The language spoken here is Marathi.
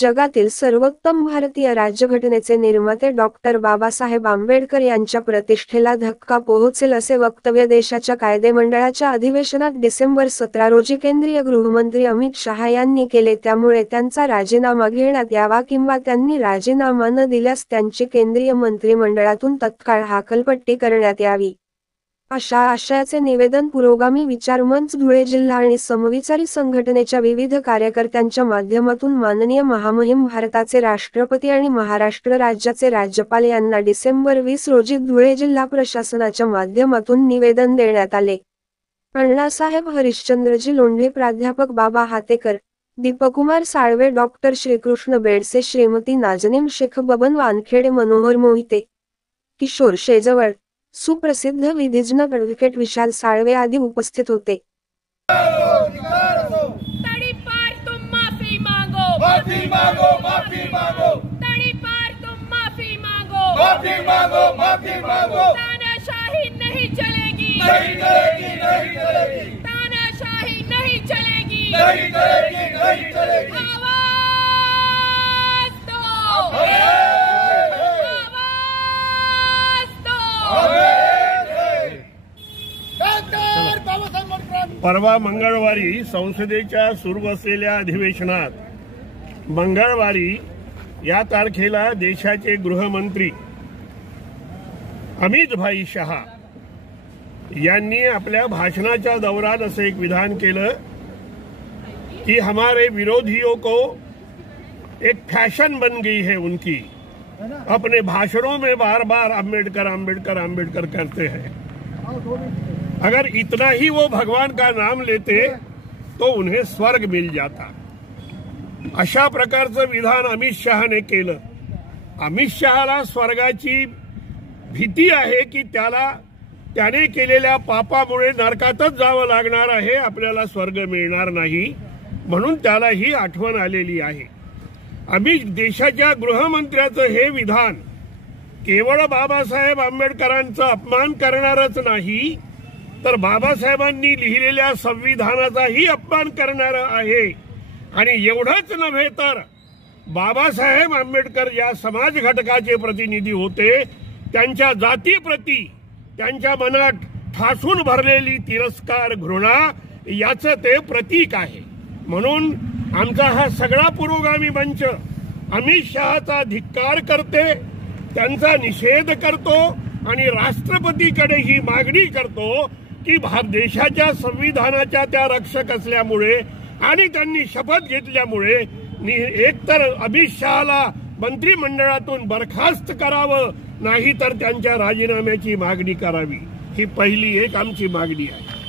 जगातील सर्वोत्तम भारतीय राज्यघटनेचे निर्माते डॉक्टर बाबासाहेब आंबेडकर यांच्या प्रतिष्ठेला धक्का पोहोचेल असे वक्तव्य देशाच्या कायदेमंडळाच्या अधिवेशनात डिसेंबर 17 रोजी केंद्रीय गृहमंत्री अमित शहा यांनी केले। त्यामुळे त्यांचा राजीनामा घेण्यात यावा किंवा त्यांनी राजीनामा न दिल्यास त्यांची केंद्रीय मंत्रिमंडळातून तत्काळ हाकलपट्टी करण्यात यावी, अशा आशयाचे निवेदन पुरोगामी विचार मंच धुळे जिल्हा आणि समविचारी संघटनेच्या विविध कार्यकर्त्यांच्या माध्यमातून माननीय महामहिम भारताचे राष्ट्रपती आणि महाराष्ट्र राज्याचे राज्यपाल यांना डिसेंबर 20 रोजी धुळे जिल्हा प्रशासनाच्या माध्यमातून निवेदन देण्यात आले। अण्णासाहेब हरिश्चंद्रजी लोंढे, प्राध्यापक बाबा हातेकर, दीपकुमार साळवे, डॉक्टर श्रीकृष्ण बेडसे, श्रीमती नाजनीम शेख, बबन वानखेडे, मनोहर मोहिते, किशोर शेजवळ, सुप्रसिद्ध विधिज्ञ ॲडव्होकेट विशाल साळवे आदी उपस्थित होते। तड़ीपार तुम माफी मांगो, माफी मांगो, माफी मांगो। तड़ीपार तुम माफी मांगो, माफी मांगो, माफी मांगो। तानाशाही नहीं चलेगी, नहीं चलेगी, नहीं चलेगी। तानाशाही नहीं चलेगी, नहीं चलेगी, नहीं चलेगी। आवाज दो, परवा मंगळवारी संसदेच्या सुरू असलेल्या अधिवेशनात मंगळवारी या तारखेला देशाचे गृहमंत्री अमित भाई शहा यांनी आपल्या भाषणाच्या दौरान असे एक विधान केलं कि हमारे विरोधियों को एक फैशन बन गई है उनकी, अपने भाषणों में बार बार अम्बेडकर अम्बेडकर अम्बेडकर करते हैं। अगर इतना ही वो भगवान का नाम लेते तो उन्हें स्वर्ग मिल जाता। अशा प्रकारचं विधान अमित शहाने केलं। अमित शहाला स्वर्गाची भीती आहे की त्याने केलेल्या पापामुळे नरकातच जावं लागणार आहे, आपल्याला स्वर्ग मिळणार नाही, म्हणून त्याला ही आठवण आलेली आहे। अमित देशाच्या गृहमंत्र्याचं हे विधान केवळ बाबासाहेब आंबेडकरांचा अपमान करणारच नाही, तर बाबासाहेबांनी लिहिलेल्या संविधानाचाही अपमान करणार आहे। आणि एवढंच नव्हे तर बाबासाहेब आंबेडकर या समाज घटकाचे प्रतिनिधी होते, त्यांच्या जातीप्रती त्यांच्या मनात ठासून भरलेली तिरस्कार, घृणा याचं ते प्रतीक आहे। म्हणून आमचा हा सगळा पुरोगामी मंच अमित शहाचा धिक्कार करते, त्यांचा निषेध करतो आणि राष्ट्रपतीकडे ही मागणी करतो की देशाच्या संविधानाच्या त्या रक्षक असल्यामुळे आणि त्यांनी शपथ घेतल्यामुळे एकतर अमित शहाला मंत्रिमंडळातून बरखास्त करावं, नाही तर त्यांच्या राजीनाम्याची मागणी करावी। ही पहिली एक आमची मागणी आहे।